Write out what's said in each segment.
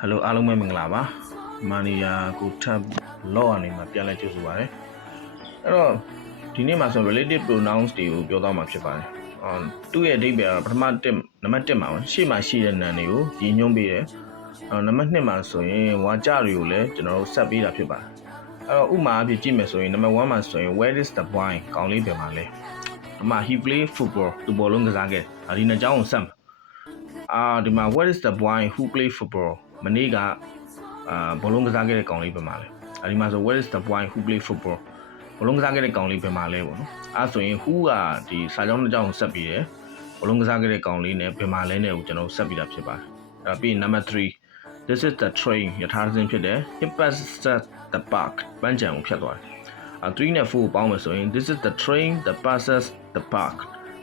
Hello အားလုံးပဲမင်္ဂလာပါမာနီယာကိုထပ်လော့အနေမှာပြန်လဲကြိုဆိုပါရစေအဲ့တော့ဒီနေ့မှာဆို relative pronouns တွေကိုပြောသွားမှာဖြစ်ပါတယ်သူ့ရဲ့အဓိပ္ပာယ်ပထမနံပါတ်1မှာရှေ့မှာရှိတဲ့နာမ်တွေကိုရည်ညွှန်းပေးတယ်နံပါတ်2မှာဆိုရင်ဝါကြတွေကိုလည်းကျွန်တော်တို့ဆက်ပေးတာဖြစ်ပါတယ်အဲ့တော့ဥမာအဖြစ်ကြည့်မယ်ဆိုရင်နံပါတ်1မှာဆိုရင် where is the boy ကောင်းလေးပြန်ပါလဲဒီမှာ he play football သူဘောလုံးကစားခဲ့ဒီနှစ်ကြောင်းကိုဆက်ဒီမှာ where is the boy who play football မနေ့ကဘောလုံးကစားခဲ့တဲ့ကောင်လေးပဲမှာလဲဒီမှာဆို where is the boy who play football ဘောလုံးကစားခဲ့တဲ့ကောင်လေးပဲမှာလဲပေါ့နော်ဆိုရင် who ကဒီစာကြောင်းတစ်ကြောင်းကိုဆက်ပြီးတယ်ဘောလုံးကစားခဲ့တဲ့ကောင်လေးနဲ့ပဲမှာလဲနဲ့ကိုကျွန်တော်ဆက်ပြီးတာဖြစ်ပါတယ်ပြီးရင် number 3 this is the train ယထာစဉ်ဖြစ်တယ် it passes the park ပန်းခြံကိုဖြတ်သွားတယ်3နဲ့ 4ကိုပေါင်းမယ်ဆိုရင် this is the train that passes the park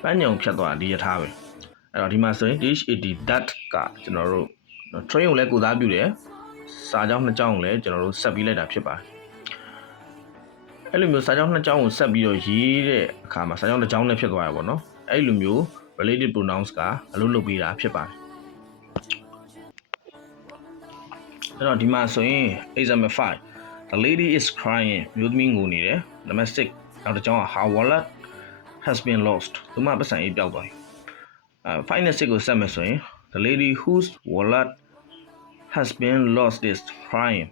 ပန်းခြံကိုဖြတ်သွားတာဒီယထာပဲအဲ့တော့ဒီမှာဆိုရင် this is that ကကျွန်တော်တို့train ကိုလည်းကိုစားပြုတယ်စာကြောင်းနှစ်ကြောင်းကိုလည်းကျွန်တော်တို့ဆက်ပြီးလိုက်တာဖြစ်ပါတယ်အဲ့လိုမျိုးစာကြောင်းနှစ်ကြောင်းကိုဆက်ပြီးတော့ရေးတဲ့အခါမှာစာကြောင်းတစ်ကြောင်းနဲ့ဖြစ်သွားရပါတော့အဲ့လိုမျိုး related pronouns ကအလုပ်လုပ်ပေးတာဖြစ်ပါတယ်အဲ့တော့ဒီမှာဆိုရင် example 5 the lady is crying မျိုးသမီးငိုနေတယ် number 6နောက်တစ်ကြောင်းက her wallet has been lost သူမပတ်စံရေးပျောက်သွားပြီ5နဲ့6ကိုဆက်မယ်ဆိုရင်the lady whose wallet has been lost is crying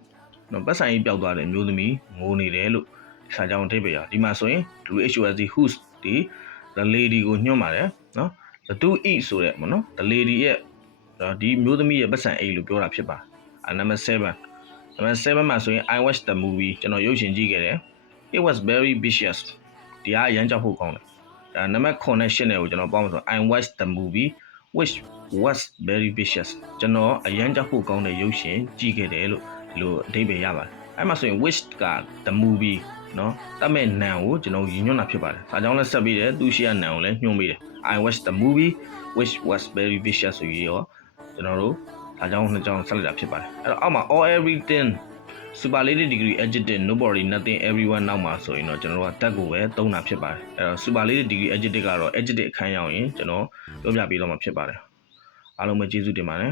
နော်ပတ်စံရေးပျောက်သွားတယ်မျိုးသမီးငိုနေတယ်လို့စာကြောင်းအဓိပ္ပာယ်ဒီမှာဆိုရင် WHOS whose ဒီ the lady ကိုညွှန်းပါတယ်နော် the to eat ဆိုတဲ့ပေါ့နော် the lady ရဲ့ဒီမျိုးသမီးရဲ့ပတ်စံအိတ်လို့ပြောတာဖြစ်ပါတယ်number 7မှာဆိုရင် I watched the movie ကျွန်တော်ရုပ်ရှင်ကြည့်ခဲ့တယ် it was very vicious ဒီကအရန်ကြောက်ဖို့ကောင်းတယ်နံပါတ်9နဲ့10နဲ့ကိုကျွန်တော်ပေါင်းမယ်ဆို I watched the movie which was very vicious ကျွန်တော်အရန်ကြောက်ဖို့ကောင်းတဲ့ရုပ်ရှင်ကြည့်ခဲ့တယ်လို့ဒီလိုအဓိပ္ပာယ်ရပါတယ်အဲ့မှာဆိုရင် which က the movie နော်တတ်မဲ့နာမ်ကိုကျွန်တော်ရည်ညွှန်းတာဖြစ်ပါတယ်ဒါကြောင့်လည်းဆက်ပြီးတယ်သူရှိရနာမ်ကိုလည်းညွှန်းပေးတယ် I watched the movie which was very vicious ဆိုပြီးတော့ကျွန်တော်တို့ဒါကြောင့်နှစ်ကြောင်းဆက်လိုက်တာဖြစ်ပါတယ်အဲ့တော့အောက်မှာ all everything superlative degree adjective nobody nothing everyone နောက်မှာဆိုရင်တော့ကျွန်တော်တို့ကတက်ကိုပဲသုံးတာဖြစ်ပါတယ်အဲ့တော့ superlative degree adjective ကတော့ adjective အခန်းရောက်ရင်ကျွန်တော်ပြောပြပေးတော့မှာဖြစ်ပါတယ်အားလုံးပဲကျေးဇူးတင်ပါတယ်